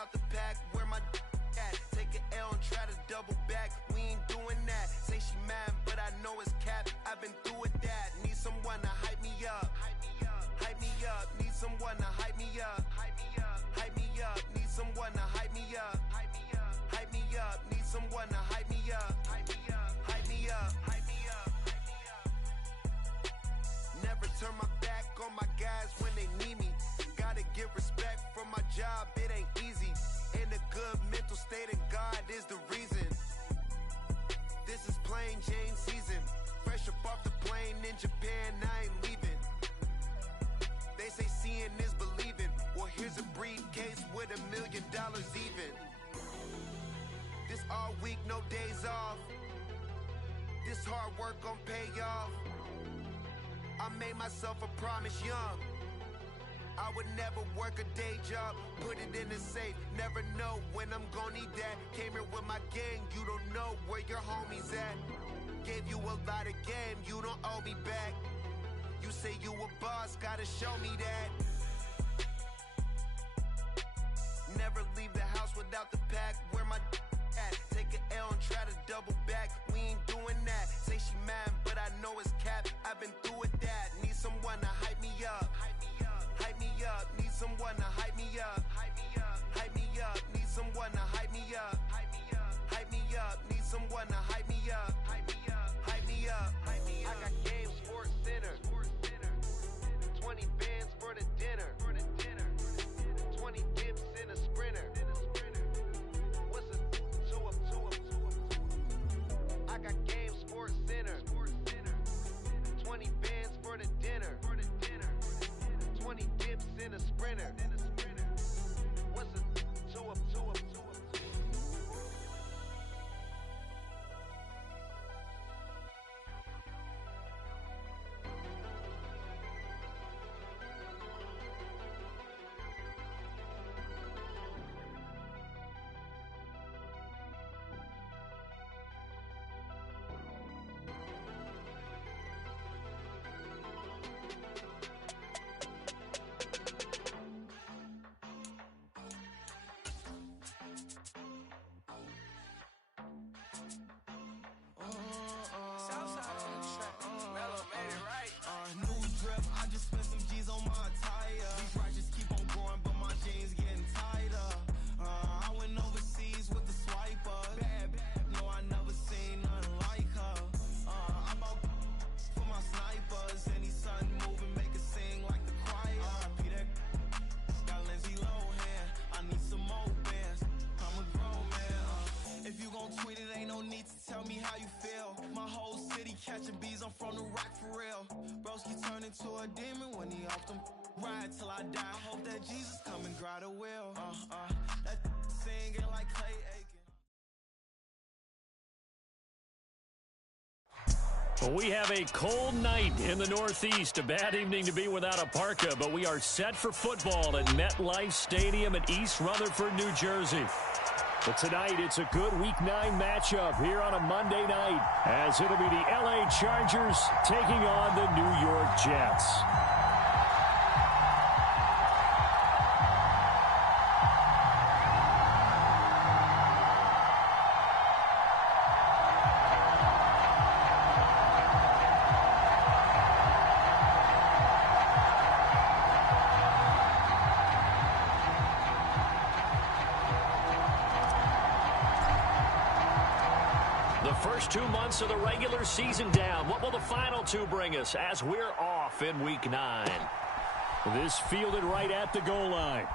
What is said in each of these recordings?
without the pack, where my at? Take an L and try to double back, we ain't doing that. Say she mad, but I know it's cap, I've been through with that. Need someone to hype me up, hype me up. Need someone to hype me up, hype me up. Need someone to hype me up, hype me up. Need someone to hype me up, hype me up. Never turn my back on my guys when they need me. Gotta give respect for my job, it ain't easy. In a good mental state, and God is the reason. This is plain Jane season. Fresh up off the plane in Japan, I ain't leaving. They say seeing is believing. Well, here's a briefcase with $1 million even. This all week, no days off. This hard work gon' pay off. I made myself a promise young. I would never work a day job, put it in the safe. Never know when I'm gon' need that. Came here with my gang, you don't know where your homies at. Gave you a lot of game, you don't owe me back. You say you a boss, gotta show me that. Never leave the house without the pack, where my at? Take an L and try to double back, we ain't doing that. Say she mad, but I know it's cap, I've been through with that. Need someone to hype me up, hype me up. Need someone to hype me up, hype me up. Need someone to hype me up, hype me up. Need someone to hype me up, hype me up. I got game, Sports Center, 20 bands for the dinner, 20 dips in a sprinter. What's a two up? I got game, Sports Center, 20 bands for the dinner, 20 dips in a sprinter. What's a two up? Catching bees, I'm from the rock for real. Broski turn into a demon when he off them. Ride till I die. I hope that Jesus come and guide the wheel. That singing like Clay Aiken. We have a cold night in the Northeast. A bad evening to be without a parka, but we are set for football at MetLife Stadium in East Rutherford, New Jersey. But tonight, it's a good Week 9 matchup here on a Monday night, as it'll be the LA Chargers taking on the New York Jets. First 2 months of the regular season down. What will the final two bring us as we're off in Week 9? This fielded right at the goal line.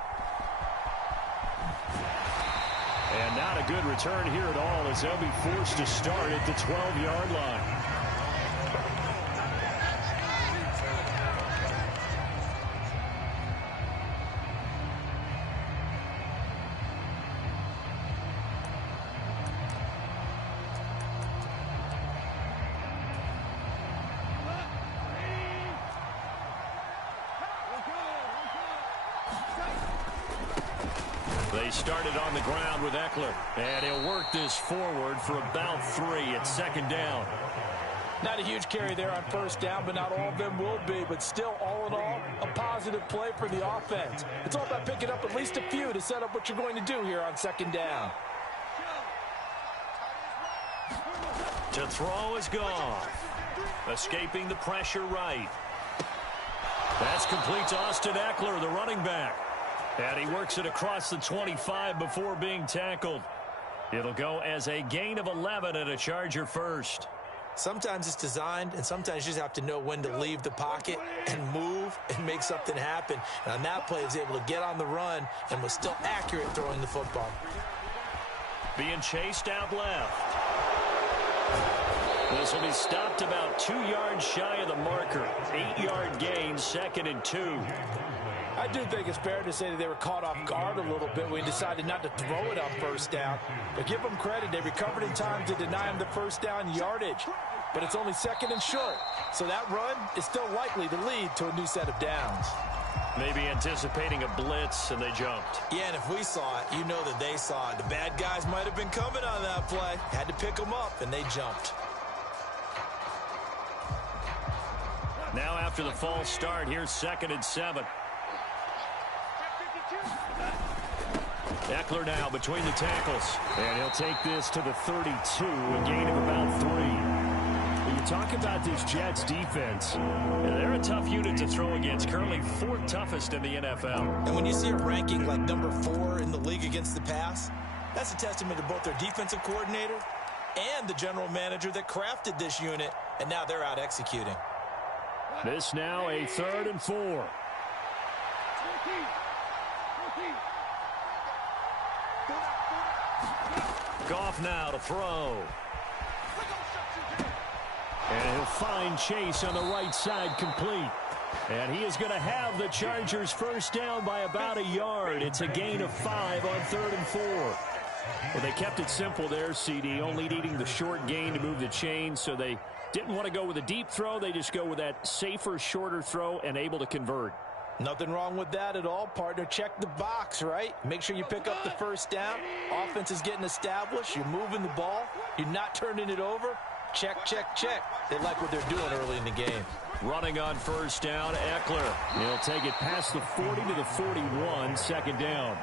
And not a good return here at all, as they'll be forced to start at the 12-yard line. They started on the ground with Eckler, and he'll work this forward for about 3 at second down. Not a huge carry there on first down, but not all of them will be. But still, all in all, a positive play for the offense. It's all about picking up at least a few to set up what you're going to do here on second down. To throw is gone. Escaping the pressure right. That's complete to Austin Eckler, the running back. And he works it across the 25 before being tackled. It'll go as a gain of 11 and a Charger first. Sometimes it's designed, and sometimes you just have to know when to leave the pocket and move and make something happen. And on that play, he was able to get on the run and was still accurate throwing the football. Being chased out left. This will be stopped about 2 yards shy of the marker. 8-yard gain, 2nd and 2. I do think it's fair to say that they were caught off guard a little bit when he decided not to throw it on first down. But give them credit. They recovered in time to deny him the first down yardage. But it's only 2nd and short. So that run is still likely to lead to a new set of downs. Maybe anticipating a blitz, and they jumped. Yeah, and if we saw it, you know that they saw it. The bad guys might have been coming on that play. Had to pick them up, and they jumped. Now after the false start, here's 2nd and 7. Eckler now between the tackles. And he'll take this to the 32, a gain of about 3. When you talk about this Jets defense, they're a tough unit to throw against, currently 4th toughest in the NFL. And when you see a ranking like number 4 in the league against the pass, that's a testament to both their defensive coordinator and the general manager that crafted this unit, and now they're out executing. This now a 3rd and 4. Goff now to throw. And he'll find Chase on the right side complete. And he is going to have the Chargers first down by about a yard. It's a gain of 5 on 3rd and 4. Well, they kept it simple there, CD, only needing the short gain to move the chain, so they didn't want to go with a deep throw. They just go with that safer, shorter throw and able to convert. Nothing wrong with that at all, partner. Check the box, right? Make sure you pick up the first down. Offense is getting established. You're moving the ball. You're not turning it over. Check, check, check. They like what they're doing early in the game. Running on first down, Eckler. He'll take it past the 40 to the 41, 2nd down.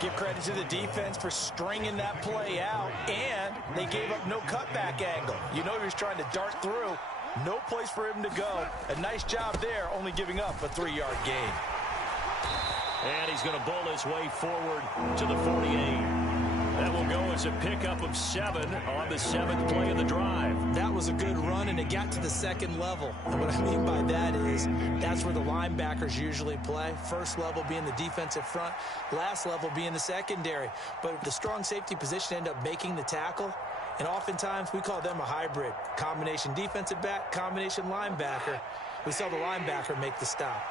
Give credit to the defense for stringing that play out, and they gave up no cutback angle. You know he was trying to dart through. No place for him to go. A nice job there, only giving up a 3-yard gain. And he's going to bull his way forward to the 48. That will go as a pickup of 7 on the 7th play of the drive. That was a good run, and it got to the 2nd level. And what I mean by that is that's where the linebackers usually play. First level being the defensive front, last level being the secondary. But the strong safety position ended up making the tackle. And oftentimes we call them a hybrid. Combination defensive back, combination linebacker. We saw the linebacker make the stop.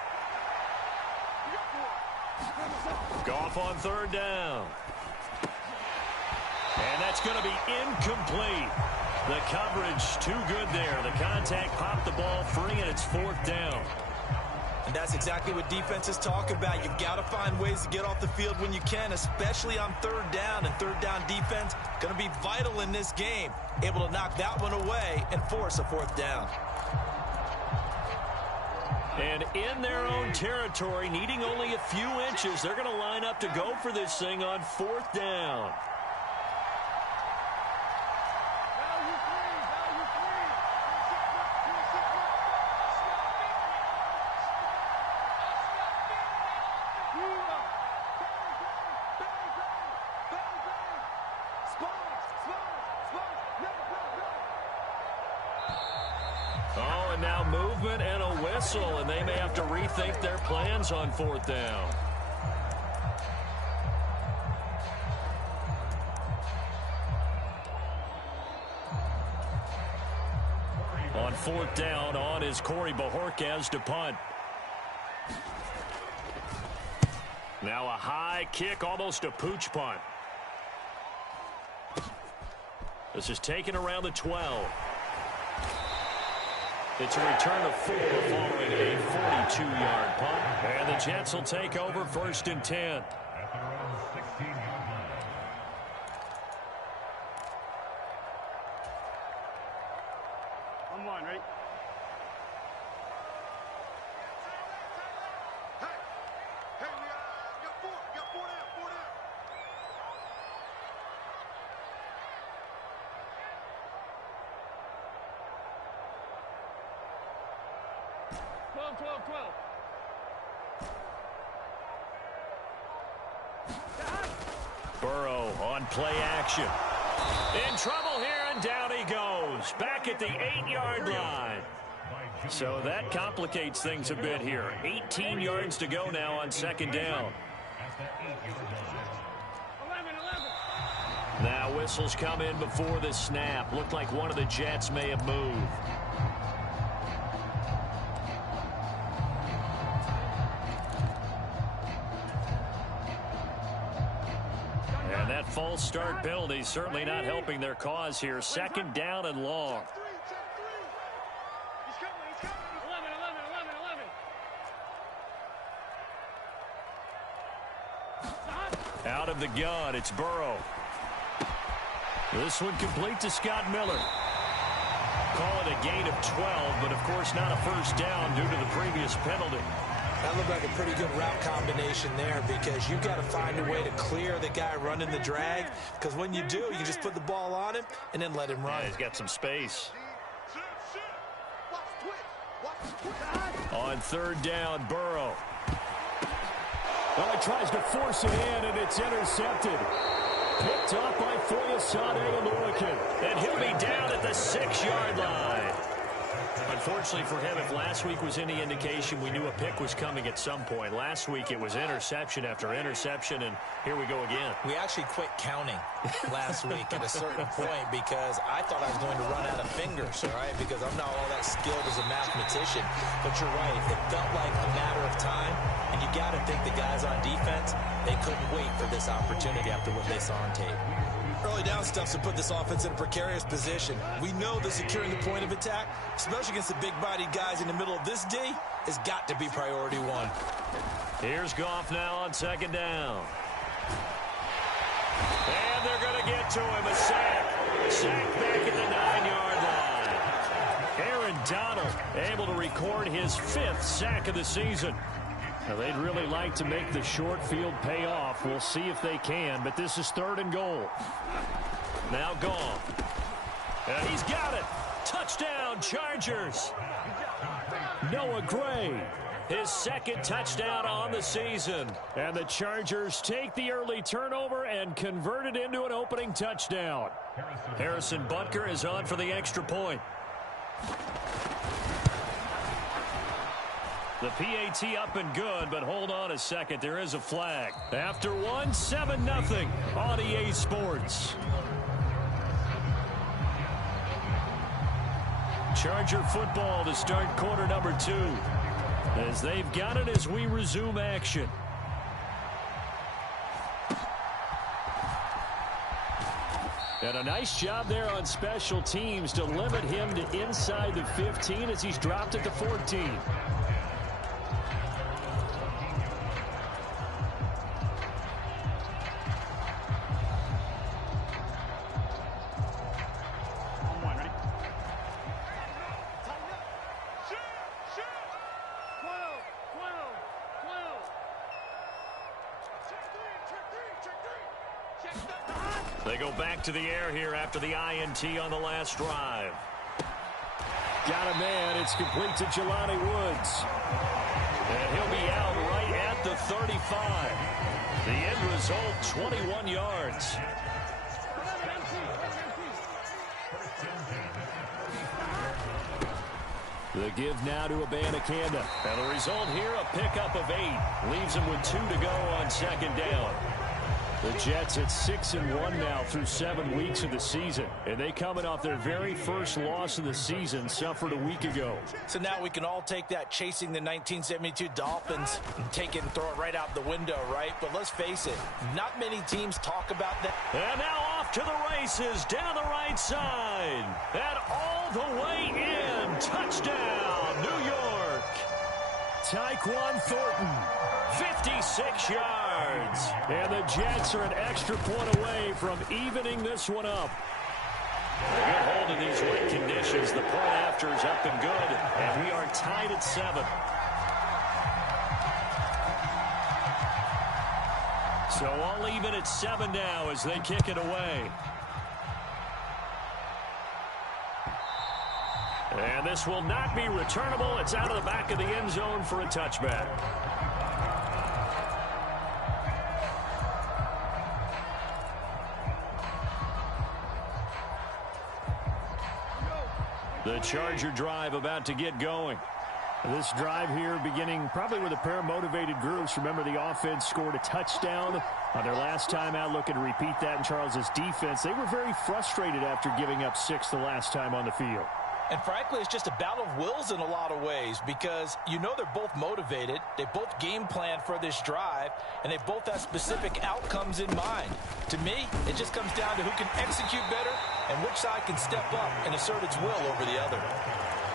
Goff on 3rd down. And that's going to be incomplete. The coverage too good there. The contact popped the ball free, and it's 4th down. And that's exactly what defenses talk about. You've got to find ways to get off the field when you can, especially on 3rd down. And 3rd down defense going to be vital in this game. Able to knock that one away and force a 4th down. And in their own territory, needing only a few inches, they're going to line up to go for this thing on 4th down. Oh, and now movement and a whistle, and they may have to rethink their plans on 4th down. On 4th down, on is Corey Bojorquez to punt. Now a high kick, almost a pooch punt. This is taken around the 12. It's a return of 4 following a 42-yard punt. And the Jets will take over 1st and 10. On 1, right? Burrow on play action. In trouble here, and down he goes. Back at the 8-yard line. So that complicates things a bit here. 18 yards to go now on second down. Now whistles come in before the snap. Looked like one of the Jets may have moved. And that false start penalty certainly not helping their cause here. Second down and long. Out of the gun, it's Burrow. This one complete to Scott Miller. Call it a gain of 12, but of course not a first down due to the previous penalty. That looked like a pretty good route combination there, because you've got to find a way to clear the guy running the drag, because when you do, you can just put the ball on him and then let him run. Yeah, he's got some space. On third down, Burrow. Well, he tries to force it in, and it's intercepted. Picked up by Foyesade Oluwakin. And he'll be down at the 6-yard line. Unfortunately for him, if last week was any indication, we knew a pick was coming at some point. Last week it was interception after interception, and here we go again. We actually quit counting last week at a certain point because I thought I was going to run out of fingers, all right, because I'm not all that skilled as a mathematician. But you're right, it felt like a matter of time, and you got to think the guys on defense, they couldn't wait for this opportunity after what they saw on tape. Early down stuff to put this offense in a precarious position. We know that securing the point of attack, especially against the big-bodied guys in the middle of this D, has got to be priority one. Here's Goff now on second down. And they're going to get to him. A sack. Sack back at the 9-yard line. Aaron Donald able to record his 5th sack of the season. Now, they'd really like to make the short field pay off. We'll see if they can, but this is 3rd and goal. Now Goff. And he's got it. Touchdown, Chargers. Noah Gray, his 2nd touchdown on the season. And the Chargers take the early turnover and convert it into an opening touchdown. Harrison Butker is on for the extra point. The PAT up and good, but hold on a second. There is a flag. After one, 7-0 on EA Sports. Charger football to start quarter number 2. As they've got it as we resume action. And a nice job there on special teams to limit him to inside the 15 as he's dropped at the 14. They go back to the air here after the INT on the last drive. Got a man. It's complete to Jelani Woods. And he'll be out right at the 35. The end result, 21 yards. The give now to Abanikanda. And the result here, a pickup of 8. Leaves him with 2 to go on second down. The Jets at 6-1 now through 7 weeks of the season. And they coming off their very first loss of the season, suffered a week ago. So now we can all take that chasing the 1972 Dolphins and take it and throw it right out the window, right? But let's face it, not many teams talk about that. And now off to the races down the right side. And all the way in. Touchdown, New York. Tyquan Thornton. 56 yards. And the Jets are an extra point away from evening this one up. A good hold of these wet conditions. The point after is up and good. And we are tied at 7. So all even at 7 now as they kick it away. And this will not be returnable. It's out of the back of the end zone for a touchback. The Charger drive about to get going. This drive here beginning probably with a pair of motivated groups. Remember, the offense scored a touchdown on their last time out, looking to repeat that in Charles's defense. They were very frustrated after giving up 6 the last time on the field. And frankly, it's just a battle of wills in a lot of ways because you know they're both motivated. They both game plan for this drive, and they both have specific outcomes in mind. To me, it just comes down to who can execute better and which side can step up and assert its will over the other.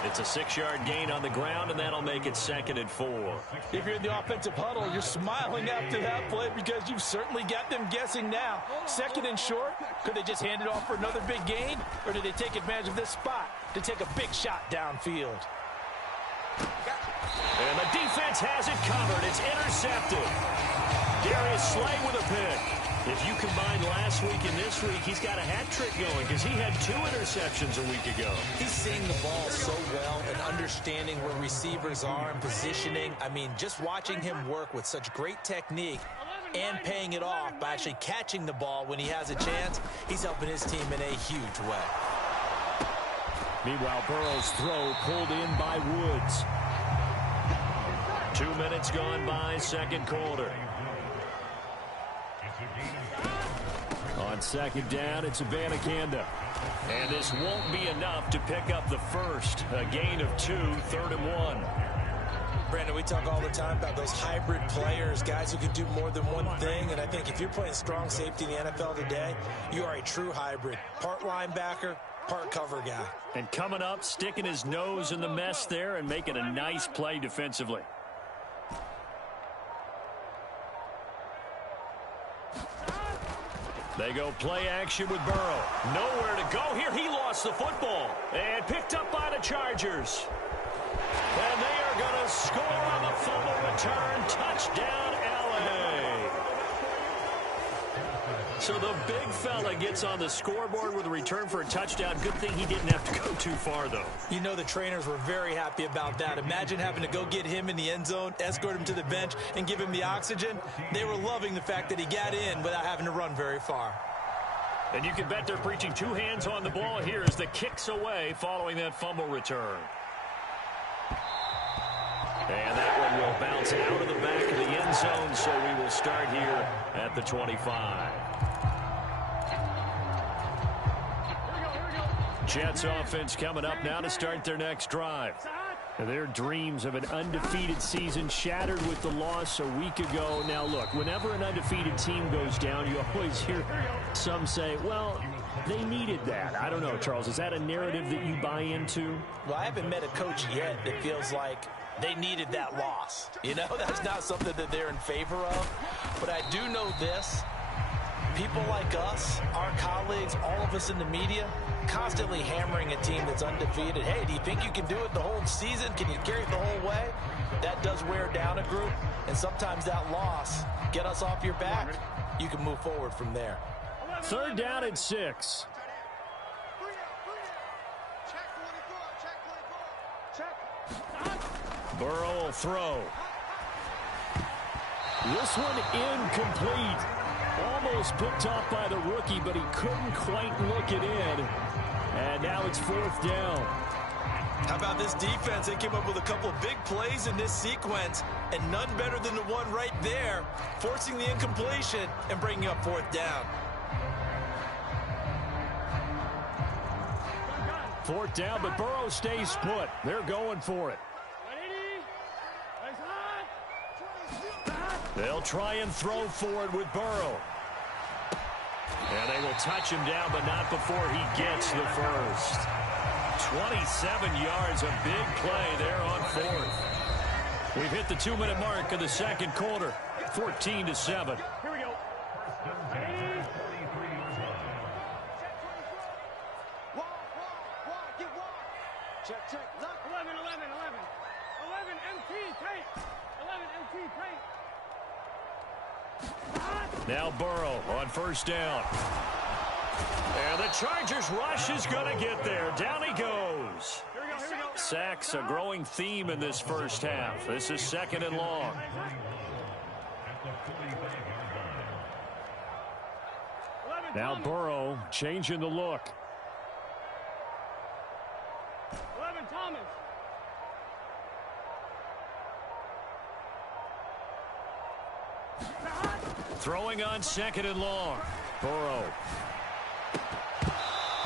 It's a 6-yard gain on the ground, and that'll make it 2nd and 4. If you're in the offensive huddle, you're smiling after that play because you've certainly got them guessing now. 2nd and short, could they just hand it off for another big gain, or did they take advantage of this spot to take a big shot downfield? And the defense has it covered. It's intercepted. Darius Slay with a pick. If you combine last week and this week, he's got a hat trick going because he had 2 interceptions a week ago. He's seeing the ball so well and understanding where receivers are and positioning. I mean, just watching him work with such great technique and paying it off by actually catching the ball when he has a chance, he's helping his team in a huge way. Meanwhile, Burrow's throw pulled in by Woods. 2 minutes gone by, 2nd quarter. On 2nd down, it's Abanikanda. And this won't be enough to pick up the first. A gain of 2, 3rd and 1. Brandon, we talk all the time about those hybrid players, guys who can do more than one thing. And I think if you're playing strong safety in the NFL today, you are a true hybrid. Part linebacker, part cover guy. And coming up, sticking his nose in the mess there and making a nice play defensively. They go play action with Burrow. Nowhere to go here. He lost the football. And picked up by the Chargers. And they are going to score on the fumble return. Touchdown, LA. So the big fella gets on the scoreboard with a return for a touchdown. Good thing he didn't have to go too far, though. You know the trainers were very happy about that. Imagine having to go get him in the end zone, escort him to the bench, and give him the oxygen. They were loving the fact that he got in without having to run very far. And you can bet they're preaching 2 hands on the ball here as the kick's away following that fumble return. And that one will bounce out of the back of the end zone, so we will start here at the 25. Jets offense coming up now to start their next drive. Their dreams of an undefeated season shattered with the loss a week ago. Now, look, whenever an undefeated team goes down, you always hear some say, well, they needed that. I don't know, Charles. Is that a narrative that you buy into? Well, I haven't met a coach yet that feels like they needed that loss. You know, that's not something that they're in favor of. But I do know this. People like us, our colleagues, all of us in the media, constantly hammering a team that's undefeated. Hey, do you think you can do it the whole season? Can you carry it the whole way? That does wear down a group, and sometimes that loss get us off your back. You can move forward from there. 3rd down and 6. Burrow will throw. This one incomplete. Almost picked off by the rookie, but he couldn't quite look it in. And now it's 4th down. How about this defense? They came up with a couple of big plays in this sequence, and none better than the one right there, forcing the incompletion and bringing up 4th down. 4th down, but Burrow stays put. They're going for it. They'll try and throw forward with Burrow. And they will touch him down, but not before he gets the first. 27 yards, a big play there on 4th. We've hit the 2-minute mark of the 2nd quarter, 14-7. Here we go. Check. 11, MT, tight. 11, MT, tight. Now Burrow on 1st down. And the Chargers rush is going to get there. Down he goes. Here we go. Sacks, a growing theme in this first half. This is 2nd and long. Now Burrow changing the look. 11, Thomas. Throwing on 2nd and long. Burrow.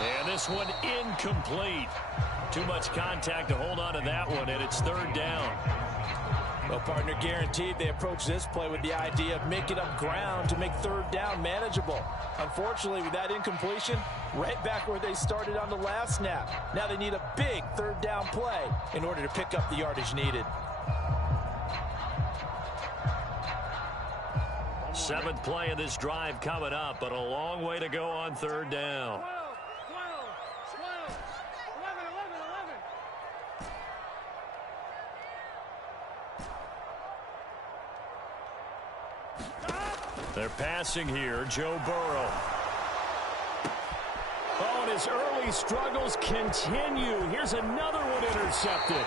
And this one incomplete. Too much contact to hold on to that one, and it's 3rd down. Well, partner, guaranteed they approach this play with the idea of making up ground to make 3rd down manageable. Unfortunately, with that incompletion, right back where they started on the last snap. Now they need a big 3rd down play in order to pick up the yardage needed. 7th play of this drive coming up, but a long way to go on 3rd down. 12, 11, 11. They're passing here, Joe Burrow. Oh, and his early struggles continue. Here's another one intercepted.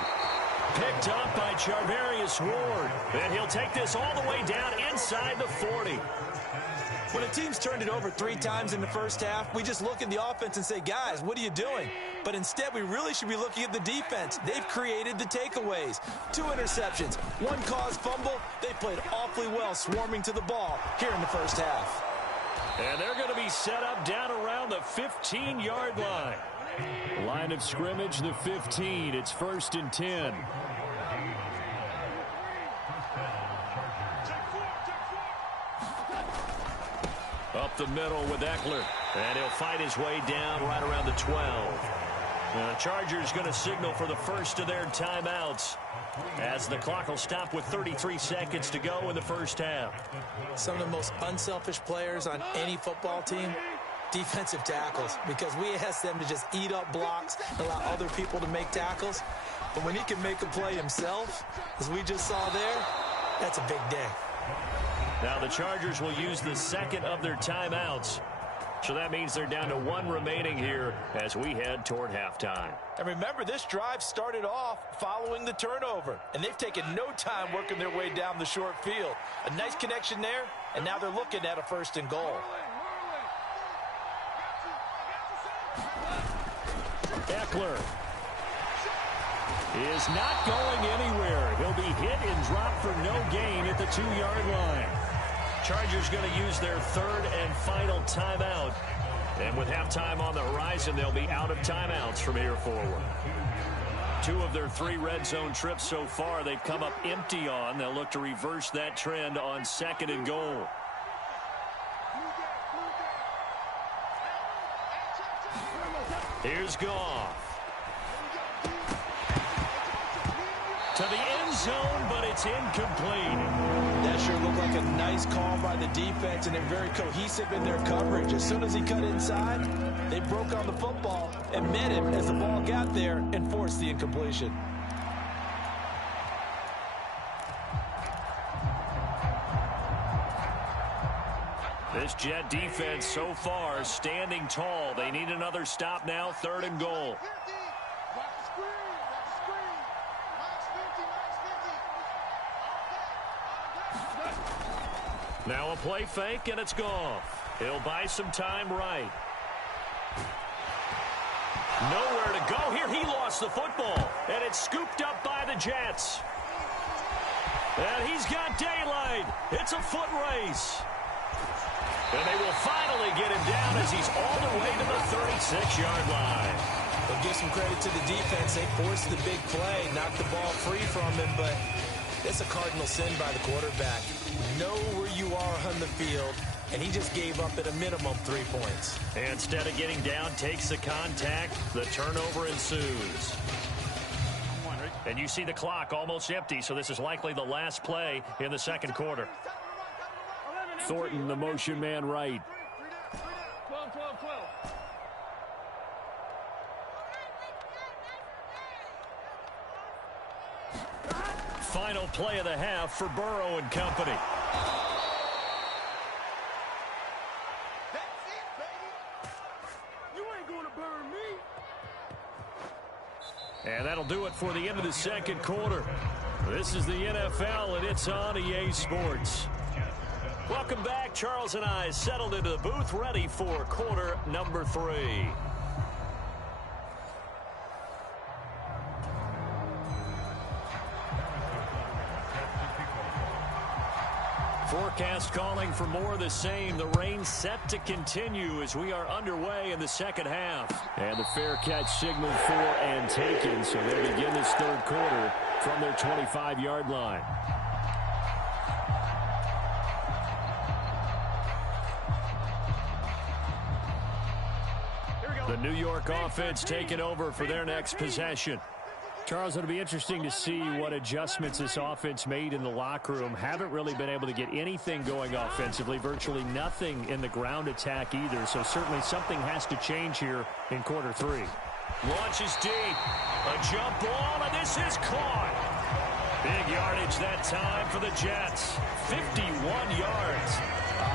Picked up by Charvarius Ward. And he'll take this all the way down inside the 40. When a team's turned it over 3 times in the first half, we just look at the offense and say, guys, what are you doing? But instead, we really should be looking at the defense. They've created the takeaways. 2 interceptions, 1 caused fumble. They played awfully well swarming to the ball here in the first half. And they're going to be set up down around the 15-yard line. Line of scrimmage, the 15. It's 1st and 10. Up the middle with Eckler. And he'll fight his way down right around the 12. And the Chargers going to signal for the first of their timeouts, as the clock will stop with 33 seconds to go in the first half. Some of the most unselfish players on any football team, defensive tackles, because we ask them to just eat up blocks, allow other people to make tackles. But when he can make a play himself, as we just saw there, that's a big day. Now the Chargers will use the 2nd of their timeouts. So that means they're down to 1 remaining here as we head toward halftime. And remember, this drive started off following the turnover, and they've taken no time working their way down the short field. A nice connection there, and now they're looking at a 1st and goal. Eckler is not going anywhere. He'll be hit and dropped for no gain at the 2-yard line. Chargers going to use their 3rd and final timeout. And with halftime on the horizon, they'll be out of timeouts from here forward. 2 of their 3 red zone trips so far, they've come up empty on. They'll look to reverse that trend on 2nd and goal. Here's Goff. To the end zone, but it's incomplete. That sure looked like a nice call by the defense, and they're very cohesive in their coverage. As soon as he cut inside, they broke on the football and met him as the ball got there and forced the incompletion. This Jet defense so far standing tall. They need another stop now, 3rd and goal. Now a play fake, and it's Goff. He'll buy some time right. Nowhere to go here. He lost the football, and it's scooped up by the Jets. And he's got daylight. It's a foot race. And they will finally get him down as he's all the way to the 36-yard line. We'll give some credit to the defense. They forced the big play, knocked the ball free from him, but it's a cardinal sin by the quarterback. Know where you are on the field, and he just gave up at a minimum 3 points. And instead of getting down, takes the contact. The turnover ensues. And you see the clock almost empty, so this is likely the last play in the 2nd quarter. Thornton, the motion man right. 12, 12, 12. Final play of the half for Burrow and company. That's it, baby. You ain't gonna burn me. And that'll do it for the end of the second quarter. This is the NFL, and it's on EA Sports. Welcome back. Charles and I settled into the booth, ready for quarter number 3. Forecast calling for more of the same. The rain set to continue as we are underway in the second half. And the fair catch signaled for and taken, so they begin this third quarter from their 25-yard line. The New York offense taking over for their next possession. Charles, it'll be interesting to see what adjustments this offense made in the locker room. Haven't really been able to get anything going offensively, virtually nothing in the ground attack either. So certainly something has to change here in quarter 3. Launches deep. A jump ball, and this is caught. Big yardage that time for the Jets. 51 yards.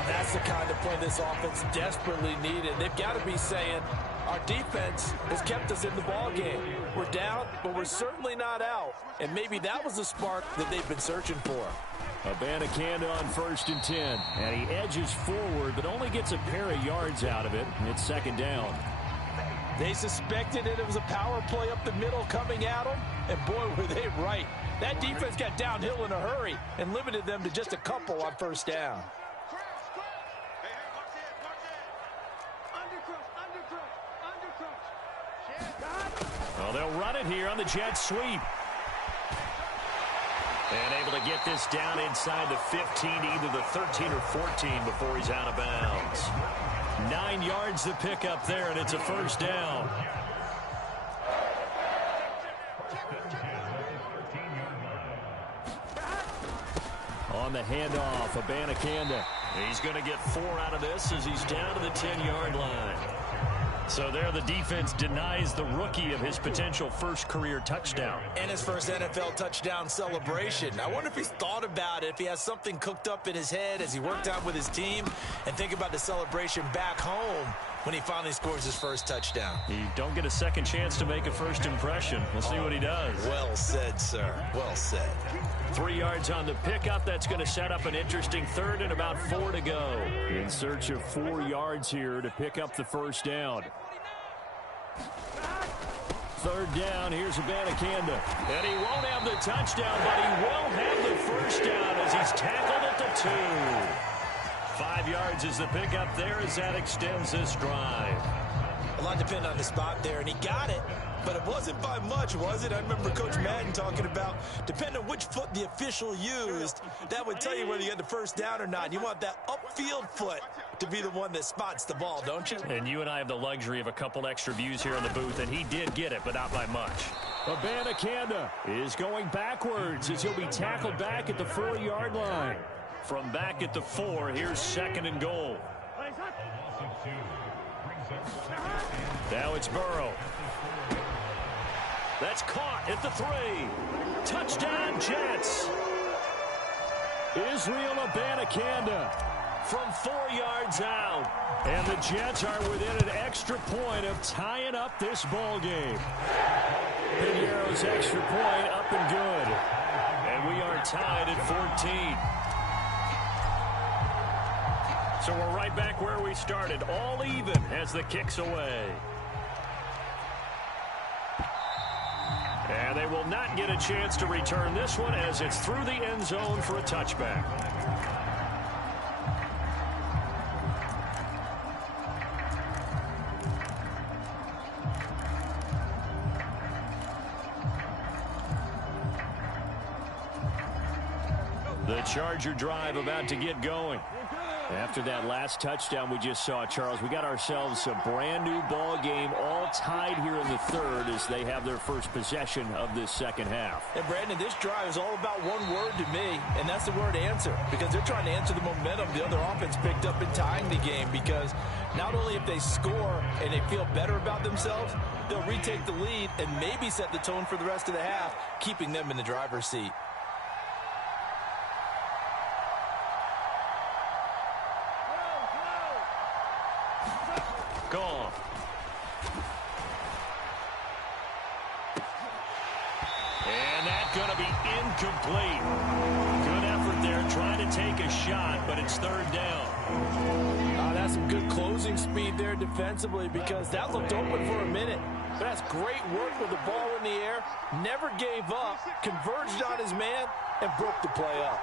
That's the kind of play this offense desperately needed. They've got to be saying, our defense has kept us in the ball game. We're down, but we're certainly not out. And maybe that was the spark that they've been searching for. Abanikanda on 1st and 10. And he edges forward, but only gets a pair of yards out of it. And it's second down. They suspected it was a power play up the middle coming at them. And boy, were they right. That defense got downhill in a hurry and limited them to just a couple on 1st down. Well, they'll run it here on the jet sweep. And able to get this down inside the 15, either the 13 or 14 before he's out of bounds. 9 yards to pick up there, and it's a 1st down. On the handoff, Abanikanda. He's going to get 4 out of this as he's down to the 10-yard line. So there the defense denies the rookie of his potential first career touchdown. And his first NFL touchdown celebration. I wonder if he's thought about it, if he has something cooked up in his head as he worked out with his team, and think about the celebration back home when he finally scores his first touchdown. You don't get a second chance to make a first impression. We'll see what he does. Well said, sir. Well said. 3 yards on the pickup. That's going to set up an interesting 3rd and about 4 to go. In search of 4 yards here to pick up the 1st down. 3rd down. Here's Abanikanda. And he won't have the touchdown, but he will have the 1st down as he's tackled at the 2. 5 yards is the pickup there as that extends this drive. A lot depended on the spot there, and he got it. But it wasn't by much, was it? I remember Coach Madden talking about, depending on which foot the official used, that would tell you whether you had the 1st down or not. You want that upfield foot to be the one that spots the ball, don't you? And you and I have the luxury of a couple extra views here in the booth, and he did get it, but not by much. Abanikanda is going backwards as he'll be tackled back at the 4-yard line. From back at the 4, here's 2nd and goal. Now it's Burrow. That's caught at the 3. Touchdown, Jets. Israel Abanikanda from 4 yards out. And the Jets are within an extra point of tying up this ball game. Piñeiro's extra point up and good. And we are tied at 14. So we're right back where we started, all even as the kick's away. And they will not get a chance to return this one as it's through the end zone for a touchback. The Charger drive about to get going. After that last touchdown we just saw, Charles, we got ourselves a brand new ball game, all tied here in the 3rd as they have their first possession of this second half. And Brandon, this drive is all about one word to me, and that's the word answer, because they're trying to answer the momentum the other offense picked up in tying the game, because not only if they score and they feel better about themselves, they'll retake the lead and maybe set the tone for the rest of the half, keeping them in the driver's seat. incomplete. Good effort there trying to take a shot, but it's third down. That's some good closing speed there defensively because that looked open for a minute. But that's great work with the ball in the air. Never gave up, converged on his man, and broke the play up.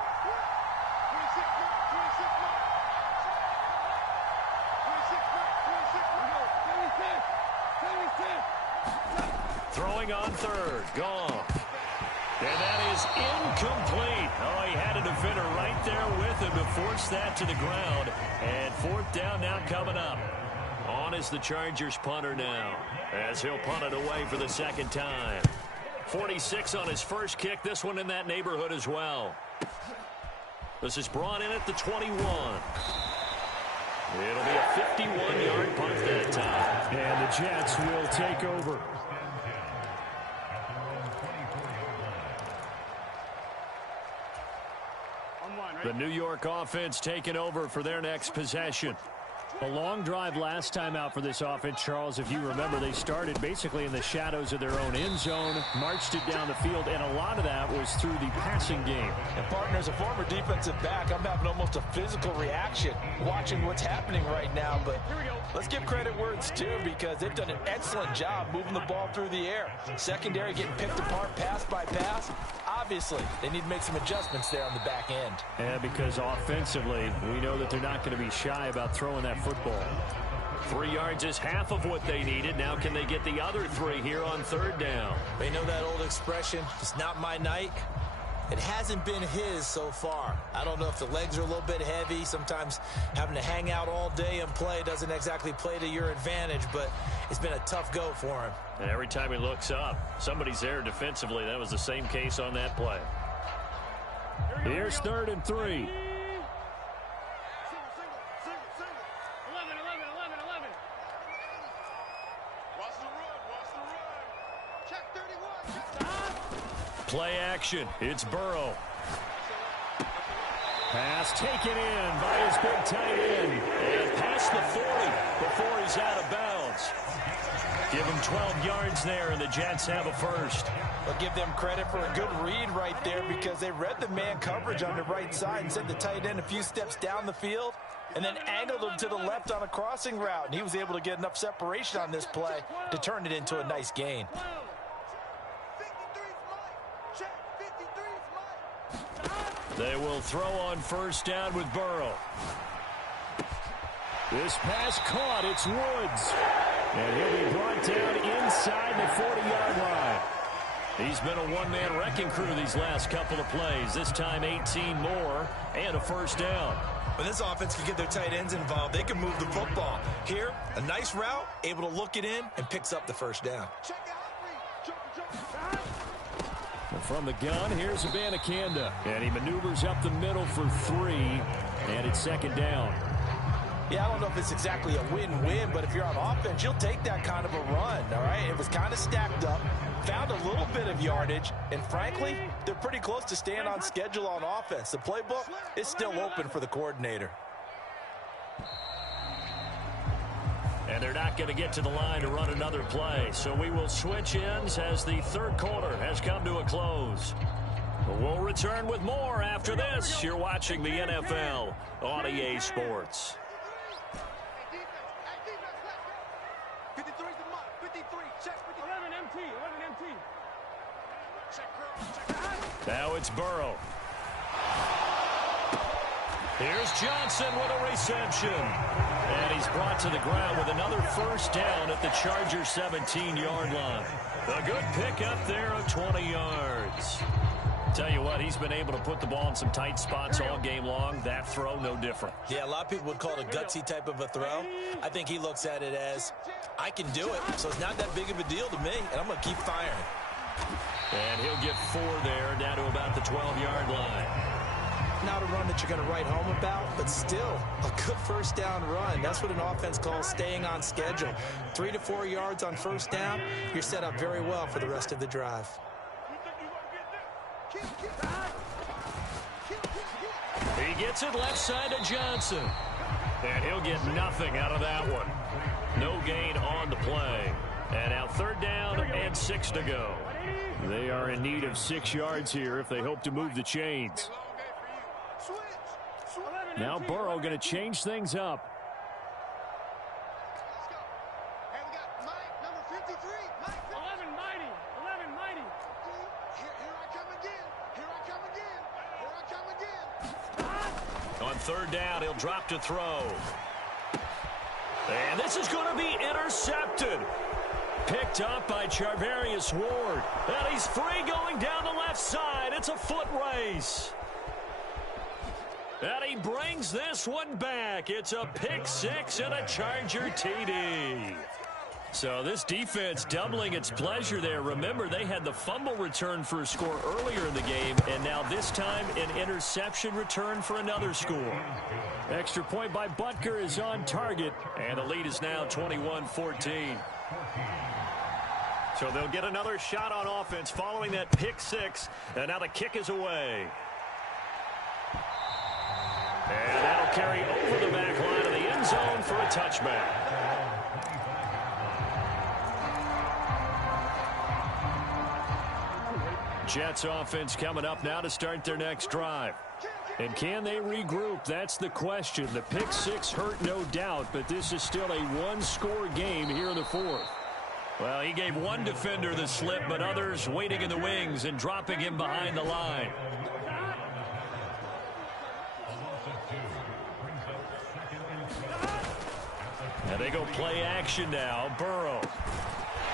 Throwing on third. Gone. And that is incomplete. Oh, he had a defender right there with him to force that to the ground. And fourth down now coming up. On is the Chargers punter now, as he'll punt it away for the second time. 46 on his first kick. This one in that neighborhood as well. This is brought in at the 21. It'll be a 51-yard punt that time. And the Jets will take over. The New York offense taking over for their next possession. A long drive last time out for this offense, Charles. If you remember, they started basically in the shadows of their own end zone, marched it down the field, and a lot of that was through the passing game. And, partner, as a former defensive back, I'm having almost a physical reaction watching what's happening right now. But let's give credit where it's due because they've done an excellent job moving the ball through the air. Secondary getting picked apart pass by pass. Obviously, they need to make some adjustments there on the back end. Yeah, because offensively, we know that they're not going to be shy about throwing that football. 3 yards is half of what they needed. Now can they get the other 3 here on third down? They know that old expression, it's not my night. It hasn't been his so far. I don't know if the legs are a little bit heavy. Sometimes having to hang out all day and play doesn't exactly play to your advantage, but it's been a tough go for him. And every time he looks up, somebody's there defensively. That was the same case on that play. Here's 3rd and 3. 11, 11, 11. Watch the run. Check 31. Play action. It's Burrow. Pass taken in by his big tight end. And past the 40 before he's out of bounds. Give him 12 yards there, and the Jets have a first. I'll give them credit for a good read right there because they read the man coverage on the right side and sent the tight end a few steps down the field and then angled him to the left on a crossing route. And he was able to get enough separation on this play to turn it into a nice gain. They will throw on first down with Burrow. This pass caught. It's Woods. And he'll be brought down inside the 40-yard line. He's been a one-man wrecking crew these last couple of plays. This time 18 more and a first down. When this offense can get their tight ends involved, they can move the football. Here, a nice route, able to look it in, and picks up the first down. And from the gun, here's Abanikanda. And he maneuvers up the middle for 3, and it's second down. Yeah, I don't know if it's exactly a win-win, but if you're on offense, you'll take that kind of a run, all right? It was kind of stacked up, found a little bit of yardage, and frankly, they're pretty close to staying on schedule on offense. The playbook is still open for the coordinator. And they're not going to get to the line to run another play, so we will switch ends as the third quarter has come to a close. We'll return with more after this. You're watching the NFL on EA Sports. 53's the mark. 53. Check 11 MT. 11 MT. Check. Now it's Burrow. Here's Johnson with a reception. And he's brought to the ground with another first down at the Chargers' 17-yard line. A good pickup there of 20 yards. Tell you what, he's been able to put the ball in some tight spots all game long. That throw, no different. Yeah, a lot of people would call it a gutsy type of a throw. I think he looks at it as, I can do it, so it's not that big of a deal to me, and I'm going to keep firing. And he'll get 4 there, down to about the 12-yard line. Not a run that you're going to write home about, but still a good first down run. That's what an offense calls staying on schedule. 3 to 4 yards on first down, you're set up very well for the rest of the drive. He gets it left side to Johnson. And he'll get nothing out of that one. No gain on the play. And now third down and 2:06 to go. They are in need of 6 yards here if they hope to move the chains. Now Burrow going to change things up. Hey, we got Mike, number 53. Mike, 11 mighty. 11 mighty. Here I come again. Here I come again. Here I come again. On third down, he'll drop to throw. And this is going to be intercepted. Picked up by Charvarius Ward. And he's free going down the left side. It's a foot race. And he brings this one back. It's a pick six and a Charger TD. So this defense doubling its pleasure there. Remember, they had the fumble return for a score earlier in the game, and now this time an interception return for another score. Extra point by Butker is on target, and the lead is now 21-14. So they'll get another shot on offense following that pick six, and now the kick is away. And that'll carry over the back line of the end zone for a touchback. Jets offense coming up now to start their next drive. And can they regroup? That's the question. The pick six hurt, no doubt, but this is still a one-score game here in the fourth. Well, he gave one defender the slip, but others waiting in the wings and dropping him behind the line. And they go play action now. Burrow.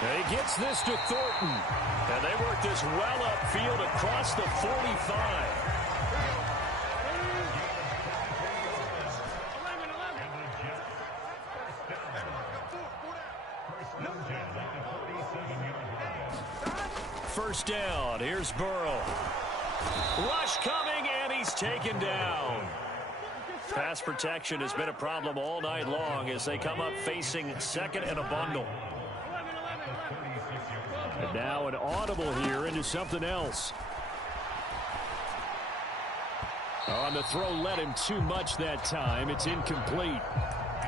And he gets this to Thornton. And they work this well upfield across the 45. First down. Here's Burrow. Rush coming, and he's taken down. Pass protection has been a problem all night long as they come up facing second and a bundle. And now an audible here into something else. On the throw, led him too much that time. It's incomplete.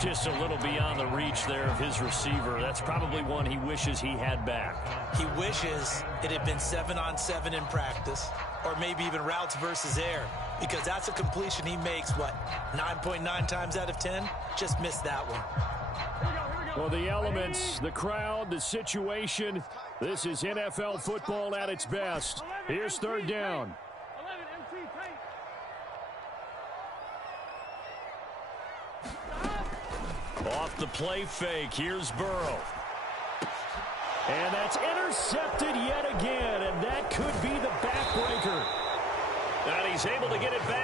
Just a little beyond the reach there of his receiver. That's probably one he wishes he had back. He wishes it had been 7-on-7 in practice, or maybe even routes versus air, because that's a completion he makes, 9.9 times out of 10? Just missed that one. Well, the elements, the crowd, the situation, this is NFL football at its best. Here's third down. Off the play fake, here's Burrow. And that's intercepted yet again, and that could be the backbreaker. And he's able to get it back.